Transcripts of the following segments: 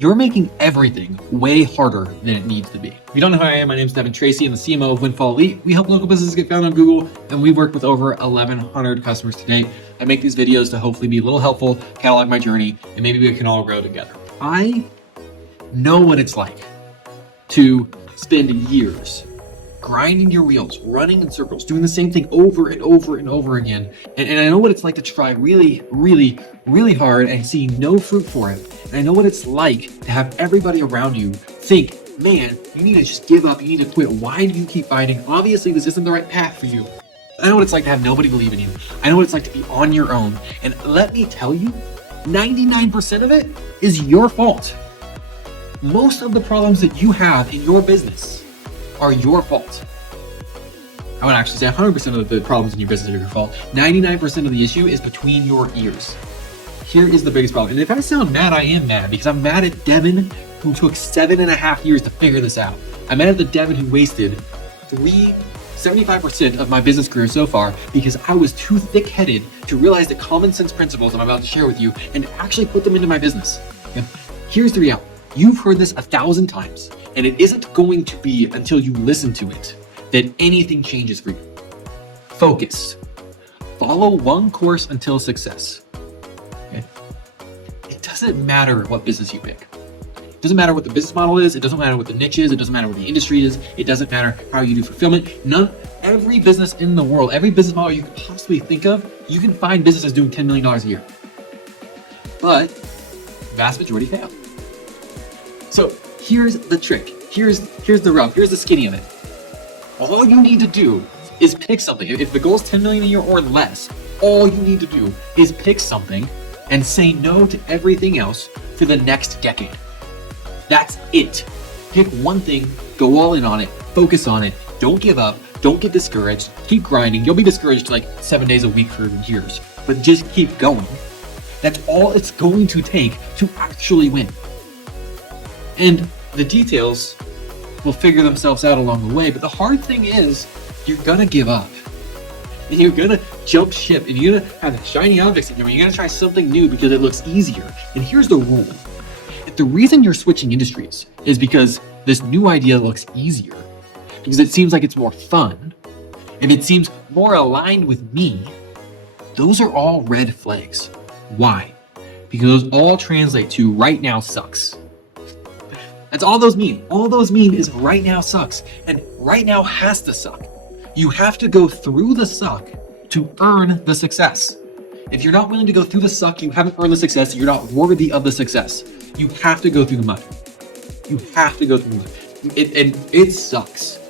You're making everything way harder than it needs to be. If you don't know who I am, my name is Devin Tracy. I'm the CMO of Windfall Elite. We help local businesses get found on Google, and we've worked with over 1,100 customers to date. I make these videos to hopefully be a little helpful, catalog my journey, and maybe we can all grow together. I know what it's like to spend years grinding your wheels, running in circles, doing the same thing over and over and over again. And I know what it's like to try really, really, really hard and see no fruit for it. And I know what it's like to have everybody around you think, man, you need to just give up, you need to quit. Why do you keep fighting? Obviously, this isn't the right path for you. I know what it's like to have nobody believe in you. I know what it's like to be on your own. And let me tell you, 99% of it is your fault. Most of the problems that you have in your business are your fault. I would actually say 100% of the problems in your business are your fault. 99% of the issue is between your ears. Here is the biggest problem. And if I sound mad, I am mad because I'm mad at Devin, who took 7.5 years to figure this out. I'm mad at the Devin who wasted 75% of my business career so far because I was too thick-headed to realize the common sense principles I'm about to share with you and actually put them into my business. And here's the reality. You've heard this 1,000 times, and it isn't going to be until you listen to it that anything changes for you. Focus. Follow one course until success. Okay? It doesn't matter what business you pick. It doesn't matter what the business model is. It doesn't matter what the niche is. It doesn't matter what the industry is. It doesn't matter how you do fulfillment. Every business in the world, every business model you could possibly think of, you can find businesses doing $10 million a year. But the vast majority fail. So here's the trick. Here's the rub. Here's the skinny of it. All you need to do is pick something. If the goal is 10 million a year or less, all you need to do is pick something and say no to everything else for the next decade. That's it. Pick one thing, go all in on it, focus on it, don't give up, don't get discouraged, keep grinding. You'll be discouraged like 7 days a week for years, but just keep going. That's all it's going to take to actually win. And the details will figure themselves out along the way. But the hard thing is, you're gonna give up. And you're gonna jump ship, and you're gonna have shiny objects in your mind. You're gonna try something new because it looks easier. And here's the rule. If the reason you're switching industries is because this new idea looks easier, because it seems like it's more fun, and it seems more aligned with me, those are all red flags. Why? Because those all translate to right now sucks. That's all those mean. All those mean is right now sucks. And right now has to suck. You have to go through the suck to earn the success. If you're not willing to go through the suck, you haven't earned the success, you're not worthy of the success. You have to go through the mud. You have to go through the mud. It sucks.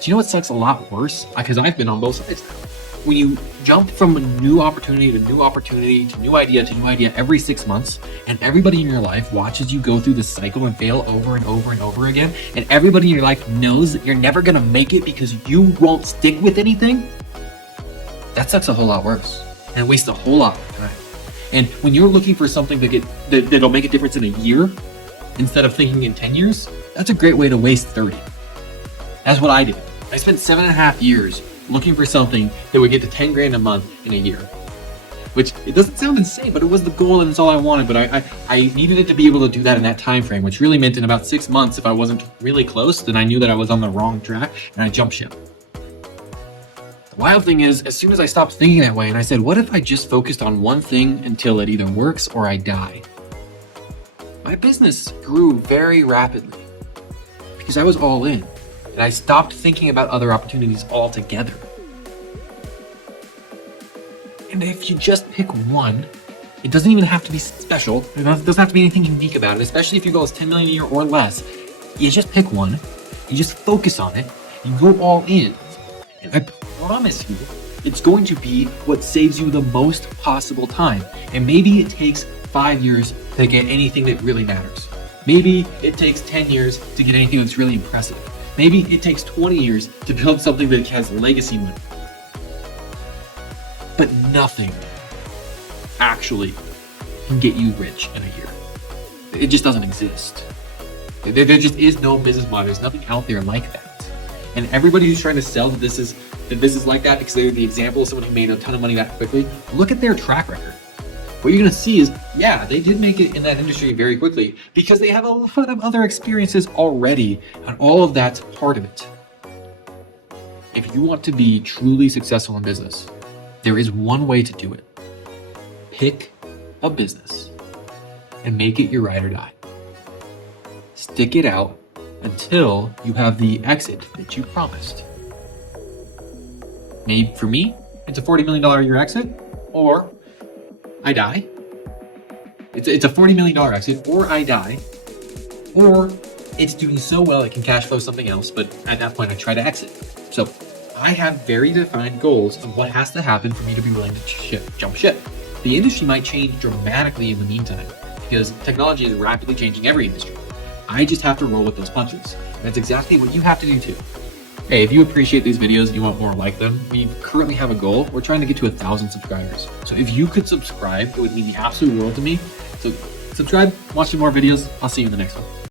Do you know what sucks a lot worse? Because I've been on both sides now. When you jump from new opportunity to new opportunity to new idea every 6 months, and everybody in your life watches you go through this cycle and fail over and over and over again, and everybody in your life knows that you're never gonna make it because you won't stick with anything, that sucks a whole lot worse and wastes a whole lot of time. And when you're looking for something that'll make a difference in a year instead of thinking in 10 years, that's a great way to waste 30. That's what I did. I spent 7.5 years looking for something that would get to 10 grand a month in a year, which it doesn't sound insane, but it was the goal and it's all I wanted. But I needed it to be able to do that in that time frame, which really meant in about 6 months, if I wasn't really close, then I knew that I was on the wrong track and I jumped ship. The wild thing is, as soon as I stopped thinking that way and I said, what if I just focused on one thing until it either works or I die? My business grew very rapidly because I was all in. And I stopped thinking about other opportunities altogether. And if you just pick one, it doesn't even have to be special. It doesn't have to be anything unique about it, especially if your goal is 10 million a year or less. You just pick one, you just focus on it, you go all in. And I promise you, it's going to be what saves you the most possible time. And maybe it takes 5 years to get anything that really matters. Maybe it takes 10 years to get anything that's really impressive. Maybe it takes 20 years to build something that has legacy money. But nothing actually can get you rich in a year. It just doesn't exist. There just is no business model. There's nothing out there like that. And everybody who's trying to sell that this is like that because they're the example of someone who made a ton of money that quickly, look at their track record. what you're going to see is, yeah, they did make it in that industry very quickly because they have a lot of other experiences already, and all of that's part of it. If you want to be truly successful in business, there is one way to do it. Pick a business and make it your ride or die. Stick it out until you have the exit that you promised. Maybe for me, it's a $40 million a year exit, or I die. It's a $40 million exit, or I die, or it's doing so well it can cash flow something else, but at that point I try to exit. So I have very defined goals of what has to happen for me to be willing to jump ship. The industry might change dramatically in the meantime because technology is rapidly changing every industry. I just have to roll with those punches. That's exactly what you have to do too. Hey, if you appreciate these videos and you want more like them, we currently have a goal. We're trying to get to 1,000 subscribers. So if you could subscribe, it would mean the absolute world to me. So subscribe, watch some more videos. I'll see you in the next one.